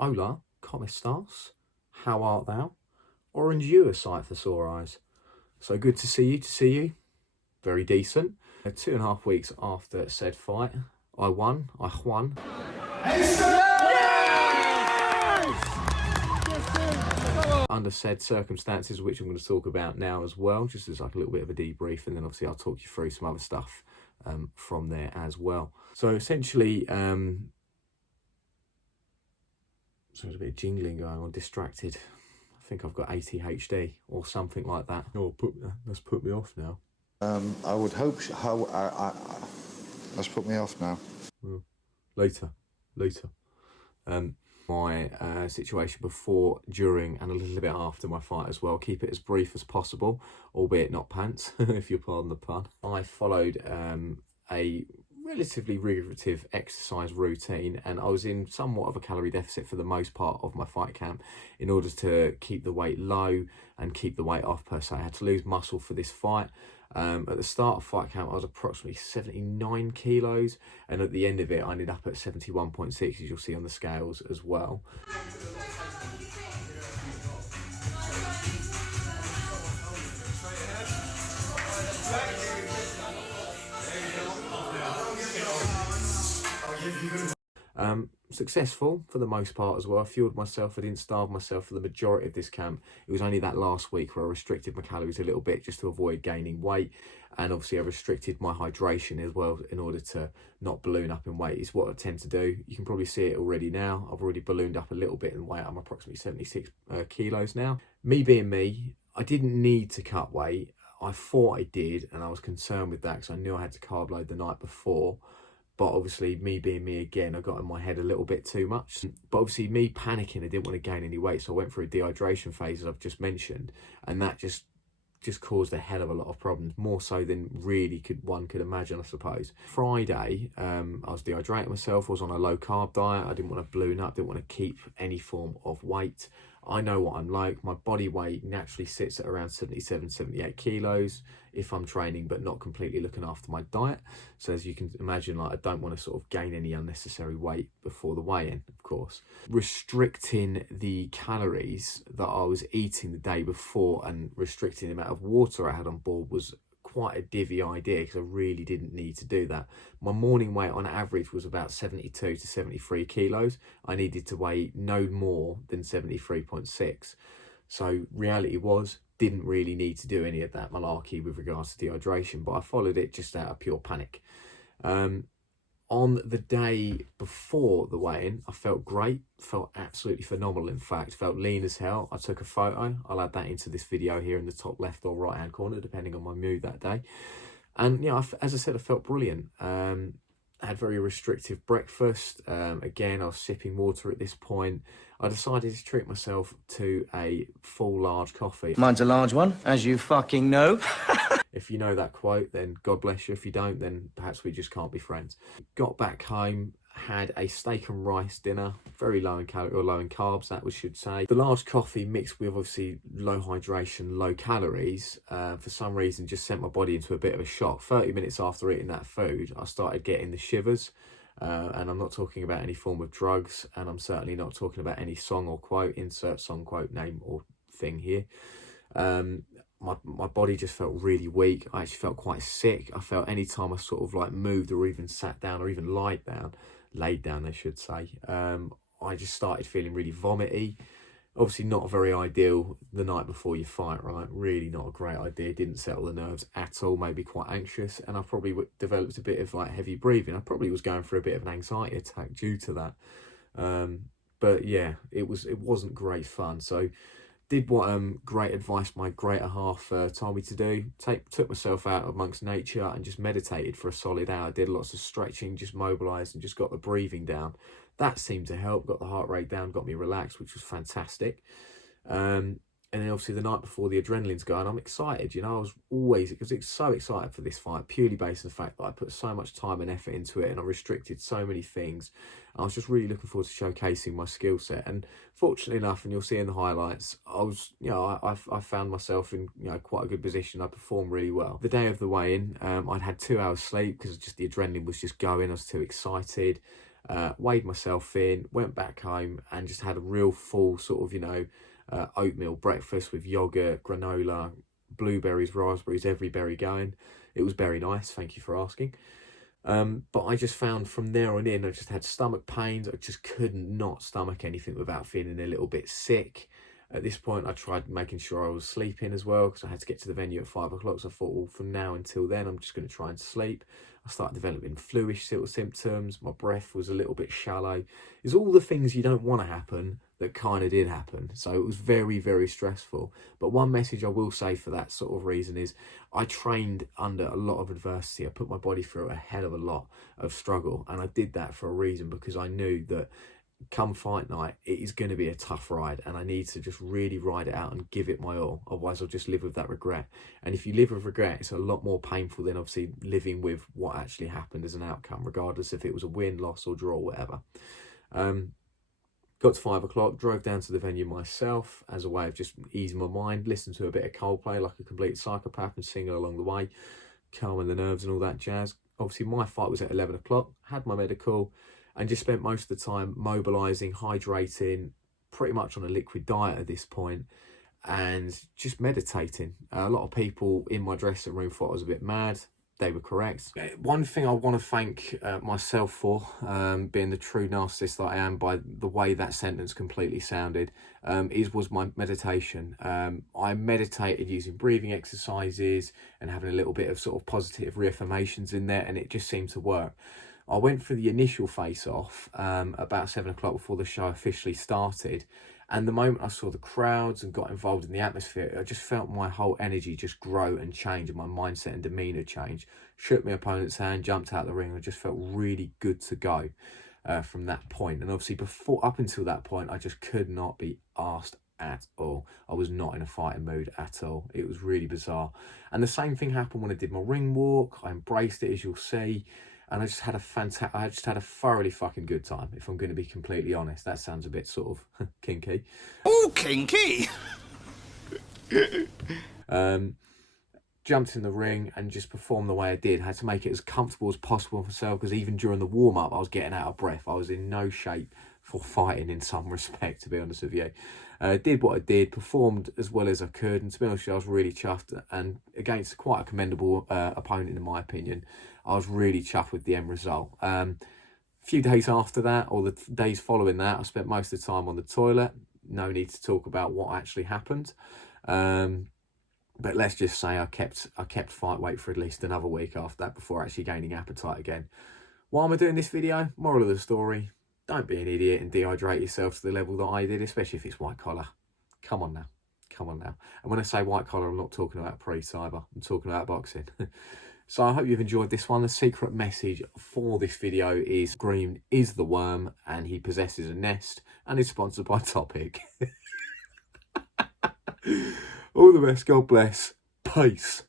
Hola, como estas? How art thou? Orange you a sight for sore eyes. So good to see you. Very decent. 2.5 weeks after said fight, I won. Under said circumstances, which I'm going to talk about now as well, just as like a little bit of a debrief, and then obviously I'll talk you through some other stuff from there as well. So essentially, so there's a bit of jingling going on, distracted. I think I've got ADHD or something like that. Oh, that's put me off now. I would hope. That's put me off now. Well, later. My situation before, during, and a little bit after my fight as well. Keep it as brief as possible, albeit not pants, if you pardon the pun. I followed a relatively rigorous exercise routine, and I was in somewhat of a calorie deficit for the most part of my fight camp in order to keep the weight low and keep the weight off per se. I had to lose muscle for this fight. At the start of fight camp, I was approximately 79 kilos, and at the end of it, I ended up at 71.6, as you'll see on the scales as well. Successful for the most part as well. I fueled myself, I didn't starve myself for the majority of this camp. It was only that last week where I restricted my calories a little bit just to avoid gaining weight, and obviously I restricted my hydration as well in order to not balloon up in weight. Is what I tend to do. You can probably see it already now. I've already ballooned up a little bit in weight. I'm approximately 76 kilos now. Me being me, I didn't need to cut weight. I thought I did, and I was concerned with that because I knew I had to carb load the night before. But obviously, me being me again, I got in my head a little bit too much. But obviously, me panicking, I didn't want to gain any weight. So I went through a dehydration phase, as I've just mentioned. And that just caused a hell of a lot of problems, more so than really one could imagine, I suppose. Friday, I was dehydrating myself. I was on a low-carb diet. I didn't want to balloon up, didn't want to keep any form of weight. I know what I'm like. My body weight naturally sits at around 77, 78 kilos if I'm training, but not completely looking after my diet. So as you can imagine, like, I don't want to sort of gain any unnecessary weight before the weigh-in, of course. Restricting the calories that I was eating the day before and restricting the amount of water I had on board was quite a divvy idea, because I really didn't need to do that. My morning weight on average was about 72 to 73 kilos. I needed to weigh no more than 73.6. So reality was, didn't really need to do any of that malarkey with regards to dehydration, but I followed it just out of pure panic. On the day before the weigh-in, I felt great, felt absolutely phenomenal, in fact, felt lean as hell. I took a photo, I'll add that into this video here in the top left or right hand corner, depending on my mood that day. And yeah, as I said, I felt brilliant. I had very restrictive breakfast. Again, I was sipping water at this point. I decided to treat myself to a full large coffee. Mine's a large one, as you fucking know. If you know that quote, then God bless you. If you don't, then perhaps we just can't be friends. Got back home, had a steak and rice dinner, very low in calories, or low in carbs, that we should say. The large coffee mixed with obviously low hydration, low calories, for some reason just sent my body into a bit of a shock. 30 minutes after eating that food, I started getting the shivers. And I'm not talking about any form of drugs, and I'm certainly not talking about any song or quote, insert song, quote, name or thing here. My body just felt really weak. I actually felt quite sick. I felt any time I sort of like moved or even sat down or even laid down, I should say, I just started feeling really vomity. Obviously not very ideal the night before you fight, right? Really not a great idea. Didn't settle the nerves at all, made me quite anxious, and I probably developed a bit of like heavy breathing. I probably was going through a bit of an anxiety attack due to that. But yeah, it wasn't great fun. So did what great advice my greater half told me to do. Took myself out amongst nature and just meditated for a solid hour. Did lots of stretching, just mobilised and just got the breathing down. That seemed to help, got the heart rate down, got me relaxed, which was fantastic. And then obviously the night before, the adrenaline's going. I'm excited, you know. I was always, because it's so excited for this fight, purely based on the fact that I put so much time and effort into it, and I restricted so many things. I was just really looking forward to showcasing my skill set. And fortunately enough, and you'll see in the highlights, I was, you know, I found myself in, you know, quite a good position. I performed really well. The day of the weigh-in, I'd had 2 hours sleep because just the adrenaline was just going. I was too excited. weighed myself in, went back home and just had a real full sort of, you know, oatmeal breakfast with yogurt, granola, blueberries, raspberries, every berry going. It was very nice, thank you for asking. But I just found from there on in, I just had stomach pains. I just could not stomach anything without feeling a little bit sick. At this point, I tried making sure I was sleeping as well, because I had to get to the venue at 5 o'clock. So I thought, well, from now until then, I'm just going to try and sleep. I started developing fluish sort of symptoms. My breath was a little bit shallow. It's all the things you don't want to happen that kind of did happen. So it was very, very stressful. But one message I will say for that sort of reason is I trained under a lot of adversity. I put my body through a hell of a lot of struggle. And I did that for a reason, because I knew that come fight night, it is going to be a tough ride, and I need to just really ride it out and give it my all. Otherwise, I'll just live with that regret. And if you live with regret, it's a lot more painful than obviously living with what actually happened as an outcome, regardless if it was a win, loss, or draw, or whatever. Got to 5 o'clock, drove down to the venue myself as a way of just easing my mind, listened to a bit of Coldplay like a complete psychopath and singing along the way, calming the nerves and all that jazz. Obviously, my fight was at 11 o'clock, had my medical, and just spent most of the time mobilising, hydrating, pretty much on a liquid diet at this point, and just meditating. A lot of people in my dressing room thought I was a bit mad. They were correct. One thing I want to thank myself for, being the true narcissist that I am by the way that sentence completely sounded, was my meditation. I meditated using breathing exercises and having a little bit of sort of positive reaffirmations in there, and it just seemed to work. I went for the initial face-off about 7 o'clock before the show officially started. And the moment I saw the crowds and got involved in the atmosphere, I just felt my whole energy just grow and change, and my mindset and demeanour change. Shook my opponent's hand, jumped out the ring, and just felt really good to go from that point. And obviously up until that point, I just could not be asked at all. I was not in a fighting mood at all. It was really bizarre. And the same thing happened when I did my ring walk. I embraced it, as you'll see. And I just had a thoroughly fucking good time, if I'm going to be completely honest. That sounds a bit sort of kinky. Oh, kinky! Jumped in the ring and just performed the way I did. Had to make it as comfortable as possible for myself, because even during the warm-up, I was getting out of breath. I was in no shape for fighting in some respect, to be honest with you. Did what I did, performed as well as I could, and to be honest, I was really chuffed, and against quite a commendable opponent in my opinion. I was really chuffed with the end result. A few days after that, or the days following that, I spent most of the time on the toilet. No need to talk about what actually happened. But let's just say I kept fight weight for at least another week after that before actually gaining appetite again. Why am I doing this video? Moral of the story, don't be an idiot and dehydrate yourself to the level that I did, especially if it's white collar. Come on now. Come on now. And when I say white collar, I'm not talking about pre-cyber. I'm talking about boxing. So I hope you've enjoyed this one. The secret message for this video is Green is the worm and he possesses a nest, and is sponsored by Topic. All the best. God bless. Peace.